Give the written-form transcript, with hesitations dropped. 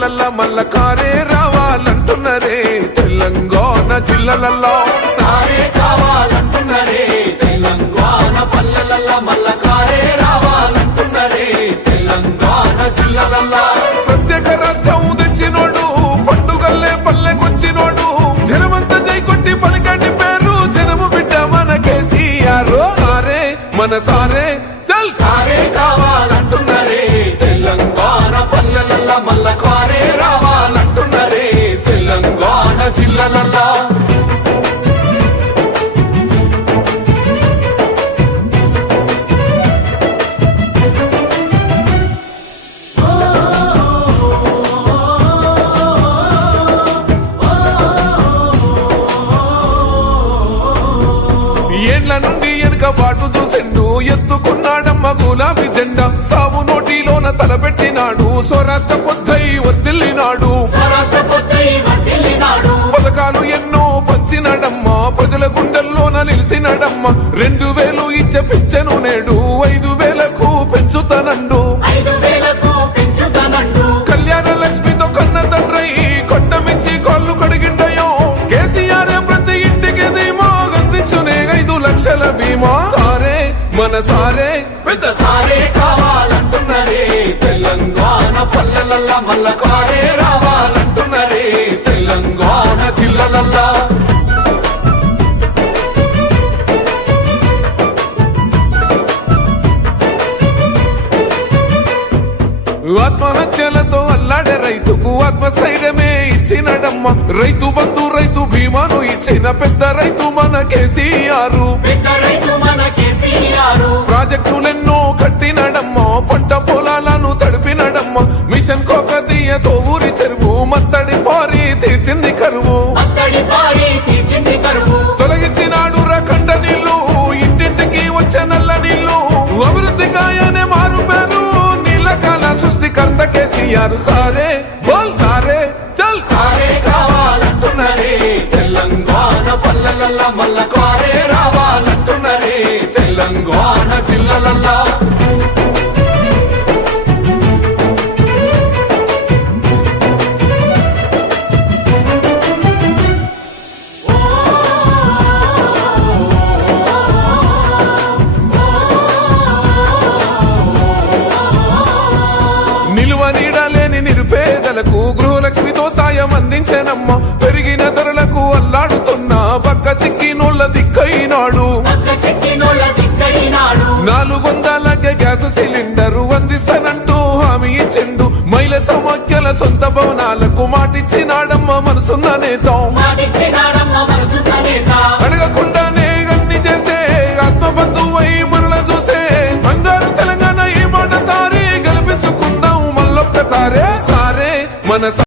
పల్లెలల్లా మల్ల కారే రావాలంటున్నరే తెలంగాణ జిల్లాలల్లో సారే కావాలంటున్నరే తెలంగాణ పల్లెలల్లా మల్ల కారే రావాలంటున్నరే తెలంగాణ జిల్లాలల్లా ప్రత్యేక రాష్ట్రం తెచ్చినోడు పండుగల్లే పల్లెకొచ్చినోడు జనమంతా జై కొట్టి పలికండి పేరు జనము బిడ్డ మన కేసీఆర్ సారే మన సారే చల్ సారే కావాలంటున్నరే తెలంగాణ పల్లెలల్లా మల్ల కారే రావాలంటున్నరే తెలంగాణ జిల్లాలల్లా ఏండ్ల నుండి వెనుక బాటు చూసిండు ఎత్తుకున్నాడమ్మ గులాబీ జెండా సావు నోటిలోన తలపెట్టినాడు స్వరాష్ట్ర పొద్దై వర్దిల్లినాడు పథకాలు ఎన్నో పంచినాడమ్మ ప్రజల గుండెల్లోన నిలిసినాడమ్మ 2000 ఇచ్చే పెంచెను నేడు 5000కు పెంచుతానండు కళ్యాణ లక్ష్మితో కన్న తండ్రై కొండమిచ్చి కాళ్ళు కడిగిండయో కేసీఆర్ ప్రతి ఇంటికి ధీమా అందించునే 5 లక్షల బీమా సారే మన సారే పెద్ద సారే కావాలంటున్నరే తెలంగాణ పల్లెలల్లా మల్ల కారే రావాలంటున్నరే తెలంగాణ జిల్లాలల్లా ఆత్మహత్యలతో అల్లాడే రైతుకు ఆత్మస్థైర్యమే ఇచ్చినడమ్మ రైతు బంధు రైతు బీమాను ఇచ్చిన పెద్ద రైతు మన కేసీఆర్ ప్రాజెక్టులెన్నో కట్టినడమ్మ పంట పొలాలను తడిపినడమ్మ మిషన్ కోకతీయతో ఊరి చెరువు మత్తడి పారి తీర్చింది కరువు తొలగించినాడు రకండ నీళ్లు ఇంటింటికి వచ్చే నల్ల నీళ్లు అభివృద్ధి గాయనే మారు పేరు నీళ్ళకాల సృష్టికర్త కేసీఆర్ సారే బోల్ సారే చల్ సారే కావాలంటున్నరే తెలంగాణ పల్లెలల్లా మల్ల కారే రావాలంటున్నరే తెలంగాణ జిల్లాలల్లా నిలువ నీడలేని నిరుపేదలకు గృహలక్ష్మితో సాయం అందించనమ్మ పెరిగిన ధరలకు అల్లాడుతున్న పక్క చిక్కినోళ్ళ దిక్కైనాడు 400కే గ్యాస్ సిలిండరు అందిస్తానంటూ హామీ ఇచ్చిండు మహిళ సమాఖ్యల సొంత భవనాలకు మాటిచ్చినాడమ్మ మనసున్న నేత అడగకుండానే అన్ని చేసే ఆత్మబంధువై మనల చూసే బంగారు తెలంగాణ ఈ మాట సారే గెలిపించుకుందాం మళ్ళొక్కసారే సారే మన